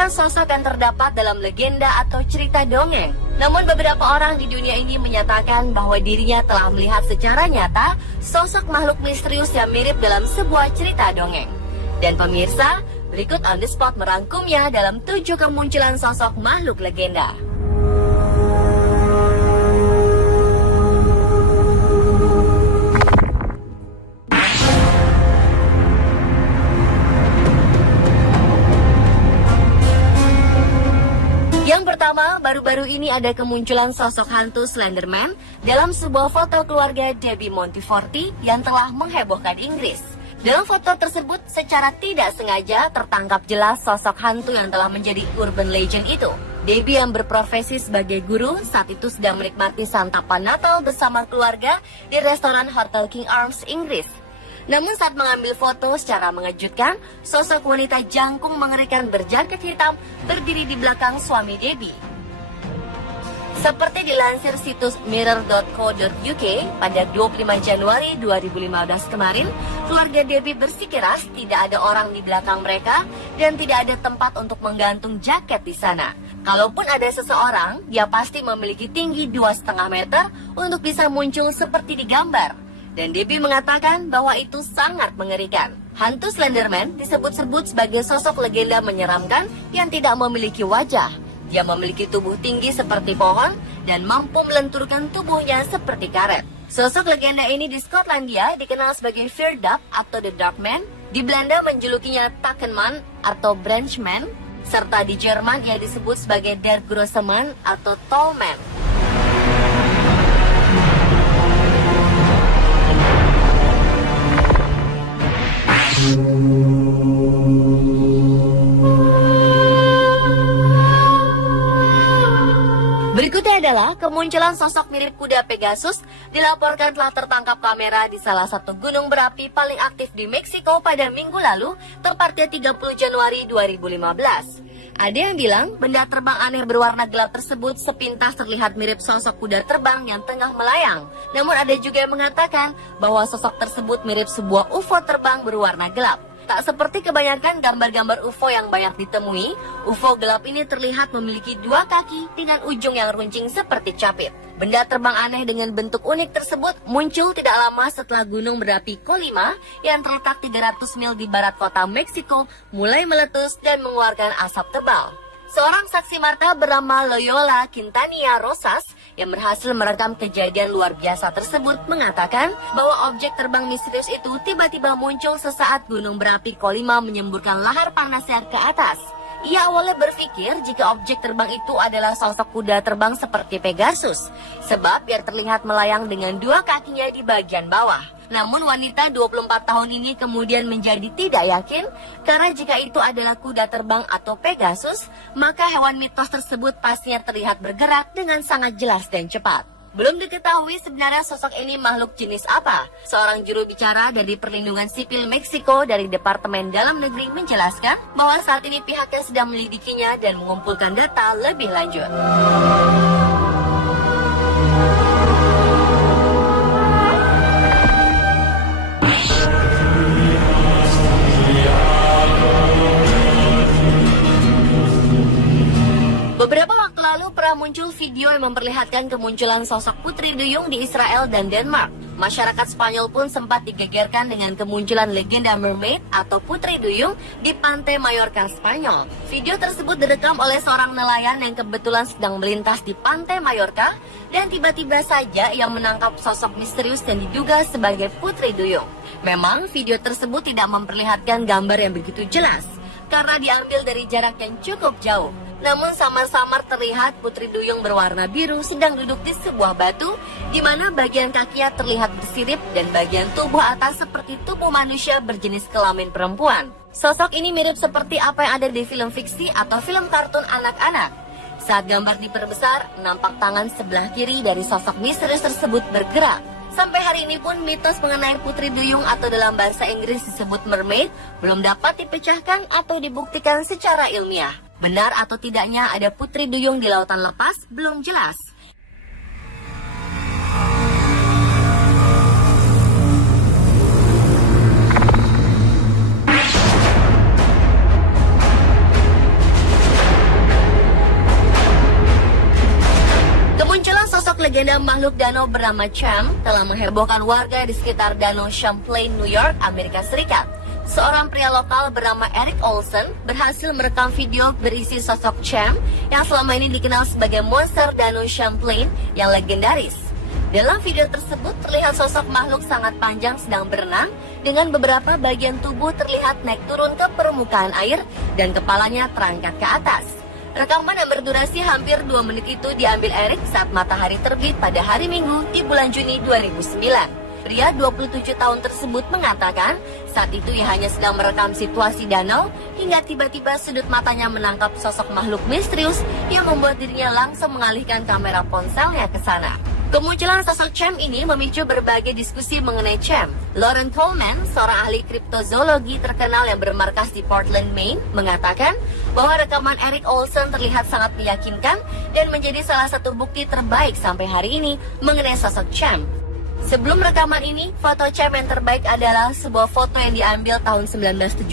merupakan sosok yang terdapat dalam legenda atau cerita dongeng. Namun beberapa orang di dunia ini menyatakan bahwa dirinya telah melihat secara nyata sosok makhluk misterius yang mirip dalam sebuah cerita dongeng. Dan pemirsa, berikut On The Spot merangkumnya dalam 7 kemunculan sosok makhluk legenda. Yang pertama, baru-baru ini ada kemunculan sosok hantu Slenderman dalam sebuah foto keluarga Debbie Monteforti yang telah menghebohkan Inggris. Dalam foto tersebut, secara tidak sengaja tertangkap jelas sosok hantu yang telah menjadi urban legend itu. Debbie yang berprofesi sebagai guru saat itu sedang menikmati santapan Natal bersama keluarga di restoran Hotel King Arms, Inggris. Namun saat mengambil foto secara mengejutkan, sosok wanita jangkung mengerikan berjaket hitam berdiri di belakang suami Debbie. Seperti dilansir situs mirror.co.uk, pada 25 Januari 2015 kemarin, keluarga Debbie bersikeras tidak ada orang di belakang mereka dan tidak ada tempat untuk menggantung jaket di sana. Kalaupun ada seseorang, dia pasti memiliki tinggi 2,5 meter untuk bisa muncul seperti di gambar. Dan Debbie mengatakan bahwa itu sangat mengerikan. Hantu Slenderman disebut-sebut sebagai sosok legenda menyeramkan yang tidak memiliki wajah. Dia memiliki tubuh tinggi seperti pohon dan mampu melenturkan tubuhnya seperti karet. Sosok legenda ini di Skotlandia dikenal sebagai Feardap atau The Dark Man. Di Belanda menjulukinya Takenman atau Branchman. Serta di Jerman ia disebut sebagai Der Grosse Man atau Tall Man. Berikutnya adalah kemunculan sosok mirip kuda Pegasus dilaporkan telah tertangkap kamera di salah satu gunung berapi paling aktif di Meksiko pada minggu lalu, tepatnya 30 Januari 2015. Ada yang bilang benda terbang aneh berwarna gelap tersebut sepintas terlihat mirip sosok kuda terbang yang tengah melayang. Namun ada juga yang mengatakan bahwa sosok tersebut mirip sebuah UFO terbang berwarna gelap. Tak seperti kebanyakan gambar-gambar UFO yang banyak ditemui, UFO gelap ini terlihat memiliki 2 kaki dengan ujung yang runcing seperti capit. Benda terbang aneh dengan bentuk unik tersebut muncul tidak lama setelah gunung berapi Colima yang terletak 300 mil di barat kota Meksiko mulai meletus dan mengeluarkan asap tebal. Seorang saksi mata bernama Loyola Quintanilla Rosas yang berhasil merekam kejadian luar biasa tersebut mengatakan bahwa objek terbang misterius itu tiba-tiba muncul sesaat gunung berapi Colima menyemburkan lahar panasnya ke atas. Ia awalnya berpikir jika objek terbang itu adalah sosok kuda terbang seperti Pegasus, sebab ia terlihat melayang dengan 2 kakinya di bagian bawah. Namun wanita 24 tahun ini kemudian menjadi tidak yakin karena jika itu adalah kuda terbang atau Pegasus, maka hewan mitos tersebut pastinya terlihat bergerak dengan sangat jelas dan cepat. Belum diketahui sebenarnya sosok ini makhluk jenis apa. Seorang juru bicara dari Perlindungan Sipil Meksiko dari Departemen Dalam Negeri menjelaskan bahwa saat ini pihaknya sedang menyelidikinya dan mengumpulkan data lebih lanjut. Beberapa waktu lalu pernah muncul video yang memperlihatkan kemunculan sosok putri duyung di Israel dan Denmark. Masyarakat Spanyol pun sempat digegerkan dengan kemunculan legenda mermaid atau putri duyung di pantai Mallorca, Spanyol. Video tersebut direkam oleh seorang nelayan yang kebetulan sedang melintas di pantai Mallorca dan tiba-tiba saja ia menangkap sosok misterius yang diduga sebagai putri duyung. Memang video tersebut tidak memperlihatkan gambar yang begitu jelas karena diambil dari jarak yang cukup jauh. Namun samar-samar terlihat putri duyung berwarna biru sedang duduk di sebuah batu, di mana bagian kakinya terlihat bersirip dan bagian tubuh atas seperti tubuh manusia berjenis kelamin perempuan. Sosok ini mirip seperti apa yang ada di film fiksi atau film kartun anak-anak. Saat gambar diperbesar, nampak tangan sebelah kiri dari sosok misterius tersebut bergerak. Sampai hari ini pun mitos mengenai putri duyung atau dalam bahasa Inggris disebut mermaid belum dapat dipecahkan atau dibuktikan secara ilmiah. Benar atau tidaknya ada putri duyung di lautan lepas belum jelas. legenda makhluk danau bernama Cham telah menghebohkan warga di sekitar Danau Champlain, New York, Amerika Serikat. Seorang pria lokal bernama Eric Olsen berhasil merekam video berisi sosok Cham yang selama ini dikenal sebagai monster Danau Champlain yang legendaris. Dalam video tersebut terlihat sosok makhluk sangat panjang sedang berenang dengan beberapa bagian tubuh terlihat naik turun ke permukaan air dan kepalanya terangkat ke atas. Rekaman yang berdurasi hampir 2 menit itu diambil Eric saat matahari terbit pada hari Minggu di bulan Juni 2009. Pria 27 tahun tersebut mengatakan saat itu ia hanya sedang merekam situasi danau hingga tiba-tiba sudut matanya menangkap sosok makhluk misterius yang membuat dirinya langsung mengalihkan kamera ponselnya ke sana. Kemunculan sosok Cham ini memicu berbagai diskusi mengenai Cham. Lauren Coleman, seorang ahli kriptozoologi terkenal yang bermarkas di Portland, Maine, mengatakan bahwa rekaman Eric Olsen terlihat sangat meyakinkan dan menjadi salah satu bukti terbaik sampai hari ini mengenai sosok Cham. Sebelum rekaman ini, foto Cham yang terbaik adalah sebuah foto yang diambil tahun 1977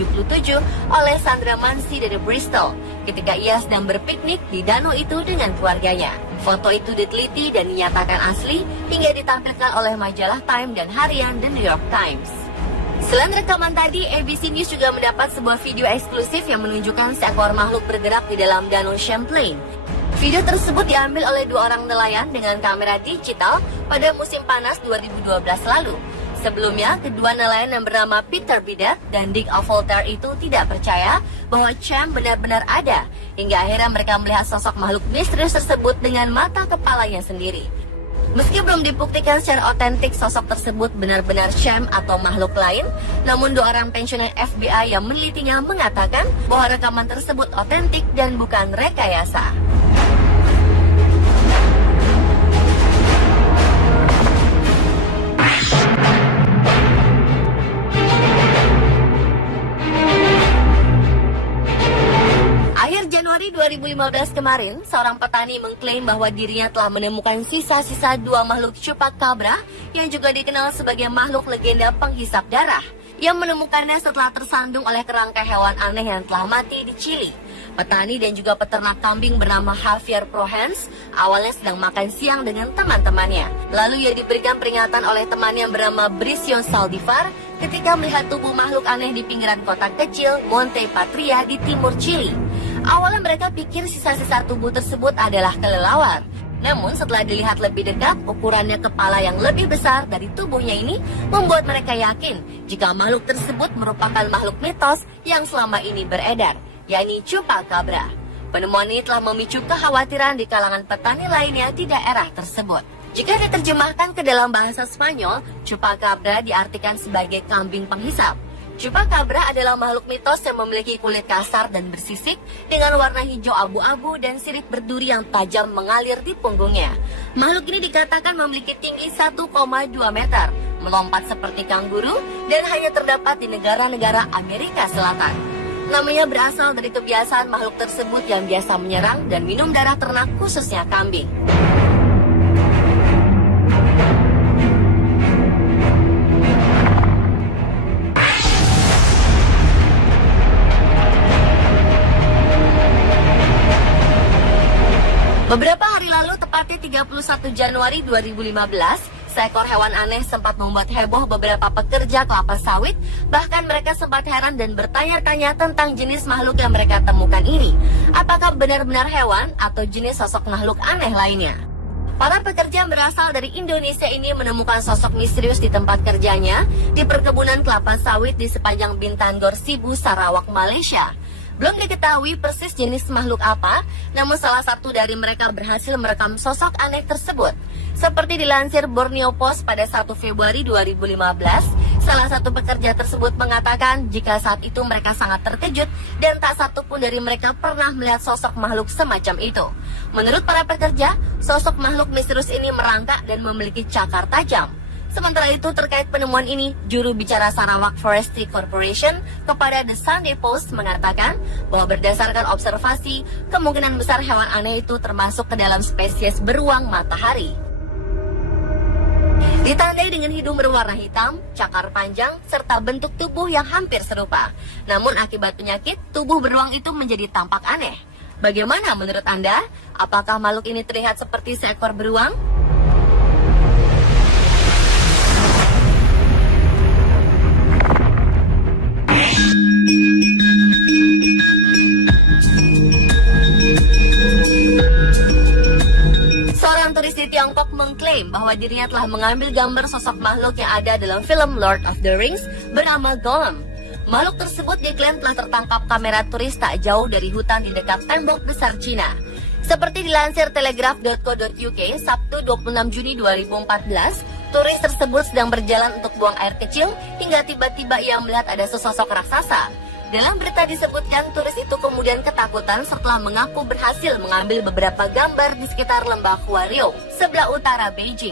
oleh Sandra Mansi dari Bristol ketika ia sedang berpiknik di danau itu dengan keluarganya. Foto itu diteliti dan dinyatakan asli hingga ditampilkan oleh majalah Time dan harian The New York Times. Selain rekaman tadi, ABC News juga mendapat sebuah video eksklusif yang menunjukkan seekor makhluk bergerak di dalam Danau Champlain. Video tersebut diambil oleh 2 orang nelayan dengan kamera digital pada musim panas 2012 lalu. Sebelumnya, kedua nelayan yang bernama Peter Bidet dan Dick Voltaire itu tidak percaya bahwa Cham benar-benar ada, hingga akhirnya mereka melihat sosok makhluk misterius tersebut dengan mata kepalanya sendiri. Meski belum dibuktikan secara otentik sosok tersebut benar-benar Cham atau makhluk lain, namun 2 orang pensiunan FBI yang menelitinya mengatakan bahwa rekaman tersebut otentik dan bukan rekayasa. Januari 2015 kemarin, seorang petani mengklaim bahwa dirinya telah menemukan sisa-sisa 2 makhluk chupacabra yang juga dikenal sebagai makhluk legenda penghisap darah yang menemukannya setelah tersandung oleh kerangka hewan aneh yang telah mati di Chili. Petani dan juga peternak kambing bernama Javier Prohens awalnya sedang makan siang dengan teman-temannya. Lalu ia diberikan peringatan oleh temannya yang bernama Bricio Saldivar ketika melihat tubuh makhluk aneh di pinggiran kota kecil Monte Patria di timur Chili. Awalnya mereka pikir sisa-sisa tubuh tersebut adalah kelelawar. Namun setelah dilihat lebih dekat, ukurannya kepala yang lebih besar dari tubuhnya ini membuat mereka yakin jika makhluk tersebut merupakan makhluk mitos yang selama ini beredar, yakni chupacabra. Penemuan ini telah memicu kekhawatiran di kalangan petani lainnya di daerah tersebut. Jika diterjemahkan ke dalam bahasa Spanyol, chupacabra diartikan sebagai kambing penghisap. Chupacabra adalah makhluk mitos yang memiliki kulit kasar dan bersisik dengan warna hijau abu-abu dan sirip berduri yang tajam mengalir di punggungnya. Makhluk ini dikatakan memiliki tinggi 1,2 meter, melompat seperti kanguru, dan hanya terdapat di negara-negara Amerika Selatan. Namanya berasal dari kebiasaan makhluk tersebut yang biasa menyerang dan minum darah ternak khususnya kambing. Beberapa hari lalu, tepatnya 31 Januari 2015, seekor hewan aneh sempat membuat heboh beberapa pekerja kelapa sawit. Bahkan mereka sempat heran dan bertanya-tanya tentang jenis makhluk yang mereka temukan ini. Apakah benar-benar hewan atau jenis sosok makhluk aneh lainnya? Para pekerja yang berasal dari Indonesia ini menemukan sosok misterius di tempat kerjanya di perkebunan kelapa sawit di sepanjang Bintangor Sibu, Sarawak, Malaysia. Belum diketahui persis jenis makhluk apa, namun salah satu dari mereka berhasil merekam sosok aneh tersebut. Seperti dilansir Borneo Post pada 1 Februari 2015, salah satu pekerja tersebut mengatakan jika saat itu mereka sangat terkejut dan tak satu pun dari mereka pernah melihat sosok makhluk semacam itu. Menurut para pekerja, sosok makhluk misterius ini merangkak dan memiliki cakar tajam. Sementara itu, terkait penemuan ini, juru bicara Sarawak Forestry Corporation kepada The Sunday Post mengatakan bahwa berdasarkan observasi, kemungkinan besar hewan aneh itu termasuk ke dalam spesies beruang matahari. Ditandai dengan hidung berwarna hitam, cakar panjang, serta bentuk tubuh yang hampir serupa. Namun akibat penyakit, tubuh beruang itu menjadi tampak aneh. Bagaimana menurut Anda? Apakah makhluk ini terlihat seperti seekor beruang? mengklaim bahwa dirinya telah mengambil gambar sosok makhluk yang ada dalam film Lord of the Rings bernama Gollum. Makhluk tersebut diklaim telah tertangkap kamera turis tak jauh dari hutan di dekat tembok besar Cina. Seperti dilansir telegraph.co.uk, Sabtu 26 Juni 2014, turis tersebut sedang berjalan untuk buang air kecil hingga tiba-tiba ia melihat ada sesosok raksasa. Dalam berita disebutkan, turis itu kemudian ketakutan setelah mengaku berhasil mengambil beberapa gambar di sekitar lembah Huario, sebelah utara Beijing.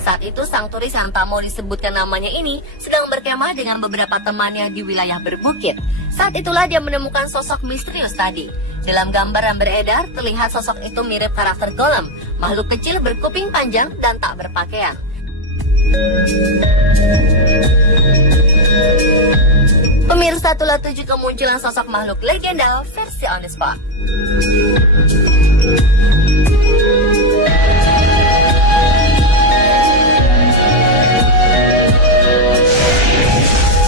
Saat itu, sang turis yang tak mau disebutkan namanya ini sedang berkemah dengan beberapa temannya di wilayah berbukit. Saat itulah dia menemukan sosok misterius tadi. Dalam gambar yang beredar, terlihat sosok itu mirip karakter Gollum, makhluk kecil berkuping panjang dan tak berpakaian. Pemirsa, itulah 7 kemunculan sosok makhluk legenda versi on the spot.